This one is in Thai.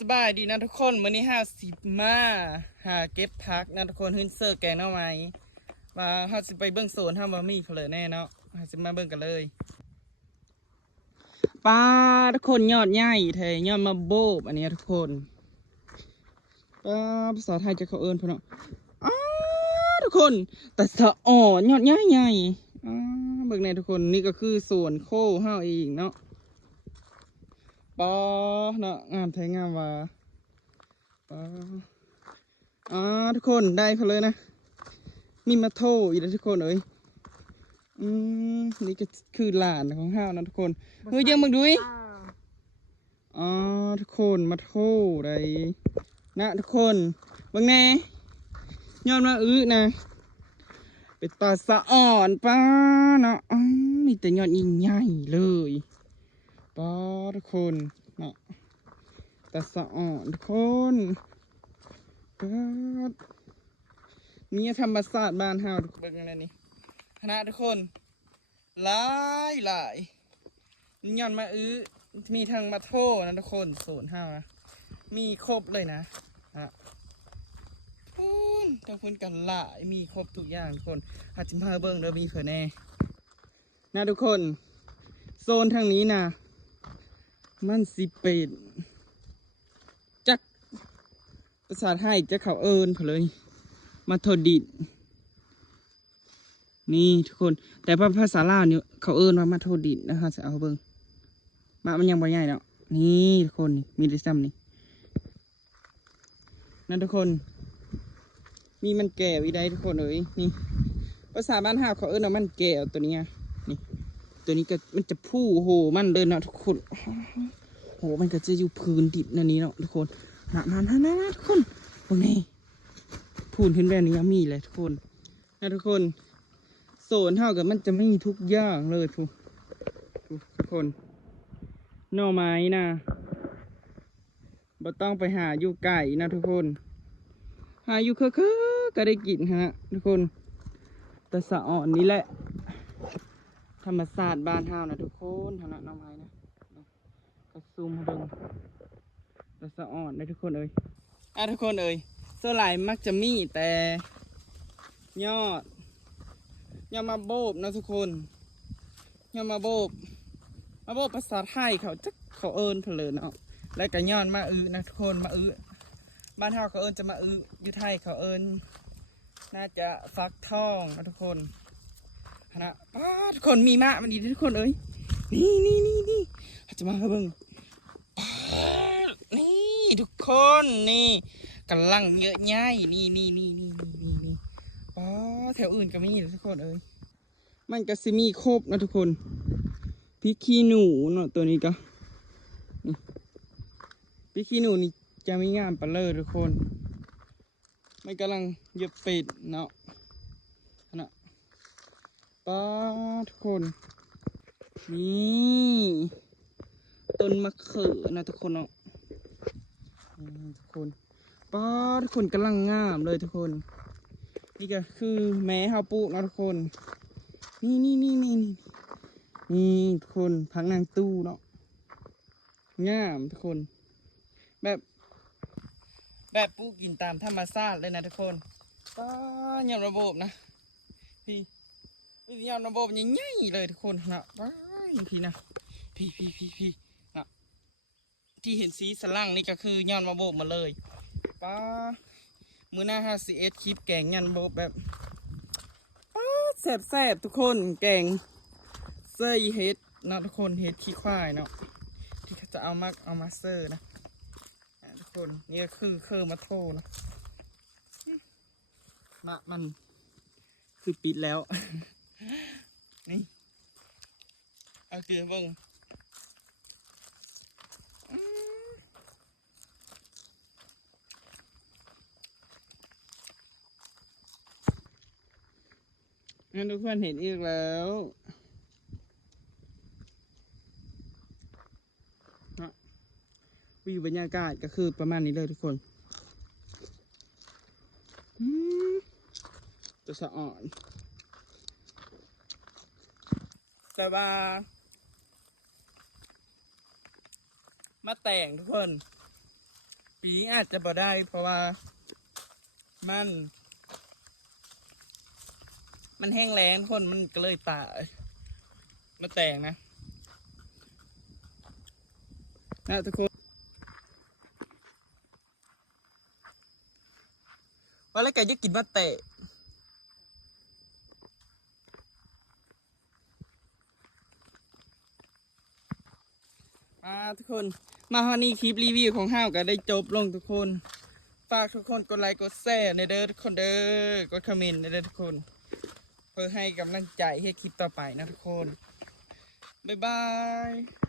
สบายดีนะทุกคนมื้อนี้50มาหาเก็บผักนะทุกคนขึ้นเสิร์ฟแกงหน่อไม้มาเราสิไปเบิ่งโซนห้ามามีเพลอแน่เนาะเราสิมาเบิ่งกันเลยปลาทุกคนยอดใหญ่แท้ยอดมาโบบอันนี้ทุกคนปลาภาษาไทยจะเขาเอิ้นพ่อเนาะทุกคนแต่สะอ่อนยอดใหญ่ใหญ่เบิ่งในทุกคนนี่ก็คือสวนโคห้าเองเนาะปลาเนาะงามแท้งามว่าทุกคนได้เขาเลยนะมีมาโทอีกแล้วทุกคนเอ้ยนี่ก็คือหลานของห้าวนะทุกคนเฮ้ยยังมึงดูอีทุกคนมาโทได้นะทุกคนบางแน่ย้อนมานะเป็นตาสะอ่อนป้าเนาะมีแต่ยอดยิ่งใหญ่เลยป้าทุกคนเนาะตาสะอ่อนทุกคนมีธรรมศาสตร์บ้านเฮาทุกคนนั่นนี่คณะทุกคนหลายย้อนมามีทางมาโทนะทุกคนโซนเฮานะมีครบเลยนะทางคนกันหลายมีครบทุกอย่างทุกคนอาจจะมาเบิ่งเด้อมีเผื่อแน่นะทุกคนโซนทางนี้นะมันสิเป็นจักภาษาไทยจะเขาเอิญเผลยมาโทดินนี่ทุกคนแต่ภาษาลาวเนี่ยเขาเอิญมาโทดินนะคะจะเอาเบิ้งมันยังบ่ใหญ่เนาะนี่ทุกคนมีดิซัมนี่นั่นทุกคนมีมันแก้วอีได้ทุกคนเอ้ยนี่ภาษาบ้านห้าวเขาเอิญว่ามันแก้วตัวนี้นี่ตัวนี้ก็มันจะพู่โหมันเดินเนาะทุกคนโหมันก็จะอยู่พื้นดินนั่นนี้เนาะทุกคนนะทุกคนตรงนี้พูนขึ้นแบบนี้มีเลยทุกคนนะทุกคนโซนเท่ากับมันจะไม่มีทุกอย่างเลยทุกคนหน่อไม้นะบ่ต้องไปหาอยู่ไก่นะทุกคนหาอยู่ก็ได้กินฮะทุกคนแต่สะอ่อนนี้แหละธรรมศาสตร์บ้านเฮานะทุกคนเท่านั้นหน่อไม้นะกระซุ่มเบิ่งแต่สะอ่อนนะทุกคนเอ้ยทุกคนเอ้ยโซไลมักจะมีแต่ยอดมาโบบนะทุกคนยอดมาโบบภาษาไทยเขาเอิญเพลินเนาะแล้วก็ย้อนมานะทุกคนมาบ้านเฮาเขาเอิญจะมาอยู่ไทยเขาเอิญน่าจะฟักทองนะทุกคนนะทุกคนมีมะมันดีทุกคนเอ้ยนี่จะมาเบิ่งนี่ทุกคนนี่กำลังเยอะแยะนี่แถวอื่นก็มีทุกคนเอ้ยมันก็สิมีครบนะทุกคนพริกขี้หนูเนาะตัวนี้ก็พริกขี้หนูนี่จะไม่งามปะเลยทุกคนมันกำลังเยอะเป็ดเนาะนะทุกคนนี่ต้นมะเขือนะทุกคนเนาะทุกคนทุกคนกำลังงามเลยทุกคนนี่ก็คือแม่เฮาปลูกนะทุกคนนี่ทุกคนพักนางตู้เนาะงามทุกคนแบบปลูกกินตามธรรมชาติเลยนะทุกคนยอดระบบนะพี่ยอดระบบใหญ่ๆเลยทุกคนนะพี่นะพี่นะที่เห็นสีสลั่งนี่ก็คือยอดระบบมาเลยมื้อหน้า51คลิปแกงยอดระบบแบบแซ่บทุกคนแกงเสื้อเฮ็ดนะทุกคนเฮ็ดขี้ควายเนาะที่เขาจะเอามาเซอร์นะทุกคนนี่ก็คือมาโทนะมันคือปิดแล้วนี่เอาเกลือบ้างงั้นทุกคนเห็นอีกแล้ววิวบรรยากาศก็คือประมาณนี้เลยทุกคนจะสะอ่อนแต่ว่ามาแต่งทุกคน ปีนี้อาจจะบ่ได้เพราะว่ามันแห้งแล้งคนมันก็เลยตายมาแตงนะทุกคนว่าแล้วแกจะกินมาเตะทุกคนมาฮอนี่คลิปรีวิวของห้าวก็ได้จบลงทุกคนฝากทุกคนกดไลค์กดแชร์ในเด้อทุกคนเด้อกดคอมเมนต์ในเด้อทุกคนเพื่อให้กำลังใจให้คลิปต่อไปนะทุกคนบ๊ายบาย